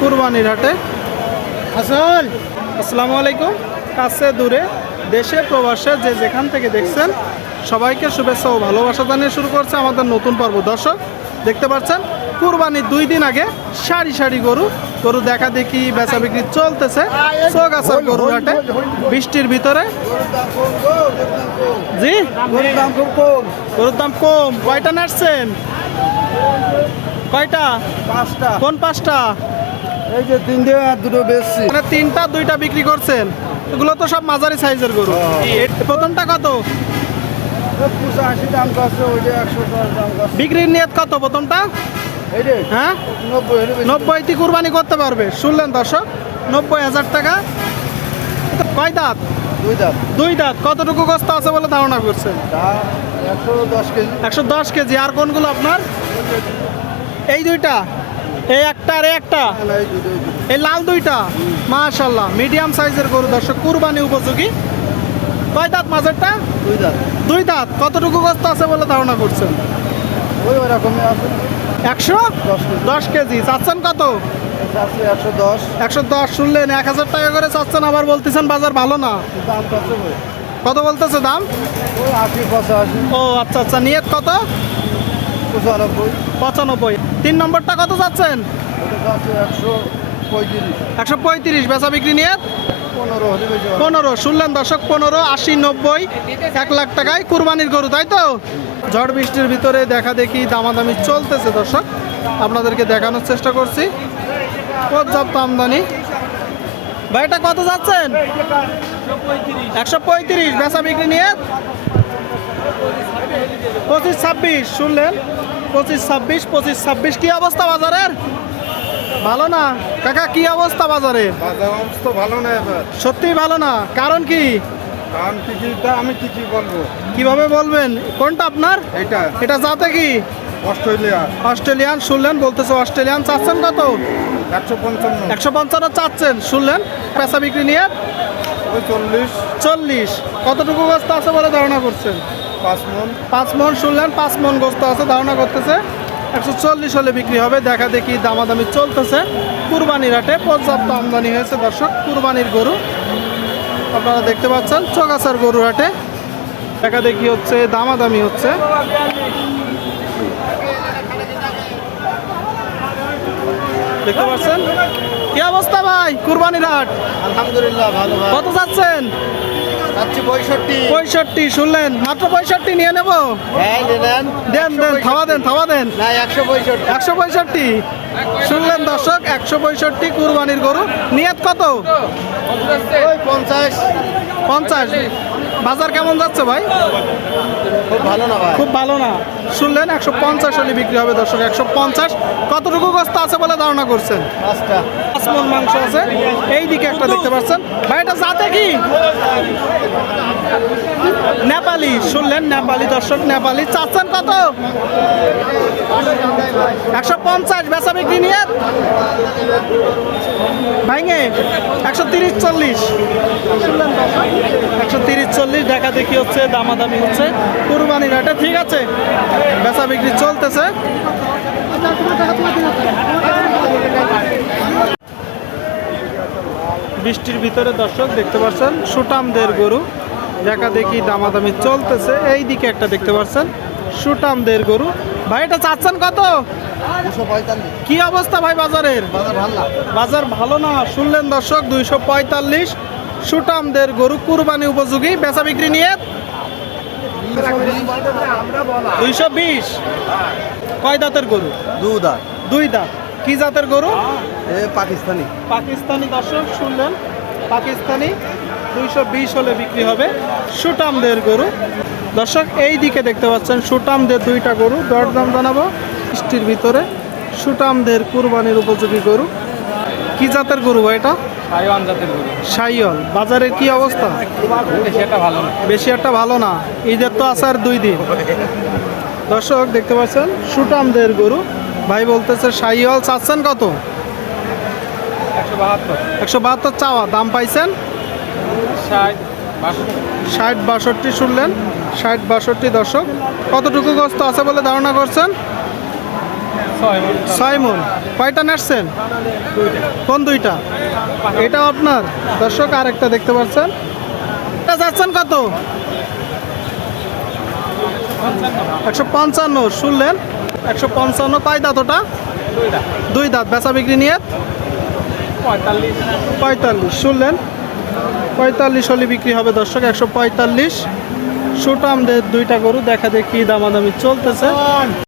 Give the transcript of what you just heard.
কুরবানির হাটে। আসল আসসালামু আলাইকুম। কাছে, দূরে, দেশে, প্রবাসে, যে যেখান থেকে দেখছেন, সবাইকে শুভেচ্ছা ও ভালোবাসা জানিয়ে শুরু করছে আমাদের নতুন পর্ব। দর্শক, দেখতে পাচ্ছেন, কুরবানির দুই দিন আগে সারি সারি গরু গরু দেখা দেখি বেচা বিক্রি চলতেছে। চোগাছার গরু হাটে। বৃষ্টির ভিতরে। জি? গরুর দাম খুব কম। গরুর দাম কম। কয়টা নাড়ছেন? কয়টা? পাঁচটা। কোন পাঁচটা? এই যে তিনটে আর দুটো বেশি মানে তিনটা দুইটা বিক্রি করছেন। এগুলো তো সব মাঝারি সাইজের গরু। প্রথমটা কত? বিক্রির নিয়ত কত প্রথমটা? হ্যাঁ। নব্বইটি কুরবানি করতে পারবে। শুনলেন দর্শক নব্বই হাজার টাকা। কয় দাঁত? দুই দাম দুই দাঁত। কতটুকু কষ্ট আছে বলে ধারণা করছেন? একশো দশ কেজি। আর কোনগুলো আপনার? এই দুইটা? এই একটা আর একটা? এই লাল দুইটা? মাশাল্লাহ মিডিয়াম সাইজের গরু দর্শক কুরবানি উপযোগী। কয় দাঁত মাঝেরটা? দুই দাম দুই দাঁত। কতটুকু কষ্ট আছে বলে ধারণা করছেন? ওই ওরকমই আছে। একশো? দশ কেজি। চাচ্ছেন কত? একশো দশ শুনলেন, এক হাজার টাকা করে চাচ্ছেন, আবার বলতেছেন বাজার ভালো না। কত বলতেছে দাম? ও আচ্ছা আচ্ছা নিয়ত কত? পঁচানব্বই। তিন নম্বরটা কত চাচ্ছেন? একশো পঁয়ত্রিশ। বেচা বিক্রি নিয়ত। পনেরো। শুনলেন দশক পনেরো, আশি, নব্বই, এক লাখ টাকায় কুরবানির গরু, তাই তো? ঝড় বৃষ্টির ভিতরে দেখা দেখি দামাদামি চলতেছে দর্শক। আপনাদেরকে দেখানোর চেষ্টা করছি। পর্যাপ্ত আমদানি। ভাই এটা কত যাচ্ছেন? একশো পঁয়ত্রিশ। বেচা বিক্রি নিয়ে? পঁচিশ ছাব্বিশ। শুনলেন? পঁচিশ ছাব্বিশ পঁচিশ ছাব্বিশ। কি অবস্থা বাজারের? ভালো না? কাকা কি অবস্থা বাজারে বাজার অবস্থা ভালো না সত্যি ভালো না। কারণ কি? কি কি আমি কি কি বলব। কীভাবে বলবেন? কোনটা আপনার? এইটা। এটা যাতে কি? অস্ট্রেলিয়া। অস্ট্রেলিয়ান শুনলেন বলতেছে অস্ট্রেলিয়ান চাচ্ছেন কত? একশো পঞ্চান্ন। একশো পঞ্চান্ন চাচ্ছেন শুনলেন? পেশা বিক্রি নিয়ে? ওই চল্লিশ। চল্লিশ। কতটুকু গোস্ত আছে বলে ধারণা করছেন? পাঁচ মন। পাঁচ মন শুনলেন? পাঁচ মন গোস্ত আছে ধারণা করতেছে। একশো চল্লিশ হলে বিক্রি হবে। দেখা দেখি দামাদামি চলতেছে। কুরবানির হাটে পর্যাপ্ত আমদানি হয়েছে দর্শক। কুরবানির গরু আপনারা দেখতে পাচ্ছেন চগাছার গরু হাটে দেখা দেখি হচ্ছে দামাদামি হচ্ছে। দেখতে পাচ্ছেন? কি অবস্থা ভাই? কুরবানির হাট। আলহামদুলিল্লাহ ভালো কত যাচ্ছেন? যাচ্ছি পঁয়ষট্টি। শুনলেন? মাত্র পঁয়ষট্টি নিয়ে নেব? হ্যাঁ দেন দেন থাওয়া দেন থাওয়া দেন। একশো পঁয়ষট্টি। একশো পঁয়ষট্টি? শুনলেন দর্শক একশো পঁয়ষট্টি কুরবানির গরু। নিয়ত কত? পঞ্চাশ। পঞ্চাশ। বাজার কেমন যাচ্ছে ভাই? খুব ভালো না ভাই। খুব ভালো না। শুনলেন একশো পঞ্চাশ হলে বিক্রি হবে দর্শক একশো পঞ্চাশ। কতটুকু গোস্ত আছে বলে ধারণা করছেন? পাঁচ মন মাংস আছে। এই দিকে একটা দেখতে পাচ্ছেন। ভাই এটা যাতে কি? নেপালি, শুনলেন নেপালি দর্শক, নেপালি চাচ্ছেন কত? একশো পঞ্চাশ বেচা বিক্রি নিয়ে ভাঙে একশো তিরিশ চল্লিশ। শুনলেন একশো তিরিশ চল্লিশ, দেখা দেখি হচ্ছে, দামাদামি হচ্ছে। কুরবানির হাটে, ঠিক আছে, বেচা বিক্রি চলতেছে। বৃষ্টির ভিতরে দর্শক, দেখতে পাচ্ছেন সুটামদের গরু। দেখা দেখি দামাদামি চলতেছে। এই দিকে একটা দেখতে পাচ্ছেন সুটামদের গরু। ভাই এটা চাচ্ছেন কত? কি অবস্থা ভাই বাজারের? বাজার ভালো না। বাজার ভালো না শুনলেন দর্শক দুইশো পঁয়তাল্লিশ। সুটামদের গরু কুরবানি উপযোগী বেচা বিক্রি নিয়ে দুইশো বিশ। কয় দাঁতের গরু? দুধা দুই দাঁত। কি জাতের গরু? পাকিস্তানি। পাকিস্তানি দর্শক শুনলেন পাকিস্তানি। দুইশো বিশ হলে বিক্রি হবে সুটামদের গরু। দর্শক এই দিকে দেখতে পাচ্ছেন সুটামদের দুইটা গরু। দরদাম জানাব বৃষ্টির ভিতরে সুটামদের কুরবানির উপযোগী গরু। কি জাতের গরু এটা? তাইওয়ান জাতের গরু। সাইয়ল বাজারের কি অবস্থা? সেটা ভালো না। বেশি একটা ভালো না। ঈদের তো আসার দুই দিন। দর্শক দেখতে পাচ্ছেন সুটামদের গরু। ভাই বলতেছে সাইওয়াল চাচ্ছেন কত? একশো বাহাত্তর। একশো বাহাত্তর চাওয়া। দাম পাইছেন? ষাট ষাট বাষট্টি শুনলেন ষাট বাষট্টি দর্শক। কতটুকু গোস্ত আছে বলে ধারণা করছেন? ছয় মন। কয়টা নাচছেন কোন দুইটা? এটা আপনার। দর্শক আরেকটা দেখতে পাচ্ছেন। এটা যাচ্ছেন কত? একশো পঞ্চান্ন শুনলেন। একশো পঞ্চান্ন কয় দাঁত ওটা? দুই দাঁত। বেচা বিক্রি নিয়ে? পঁয়তাল্লিশ। পঁয়তাল্লিশ। শুনলেন। পঁয়তাল্লিশ হলে বিক্রি হবে দর্শক একশো পঁয়তাল্লিশ। সুটামদের দুইটা গরু দেখা দেখি দামাদামি চলতেছে।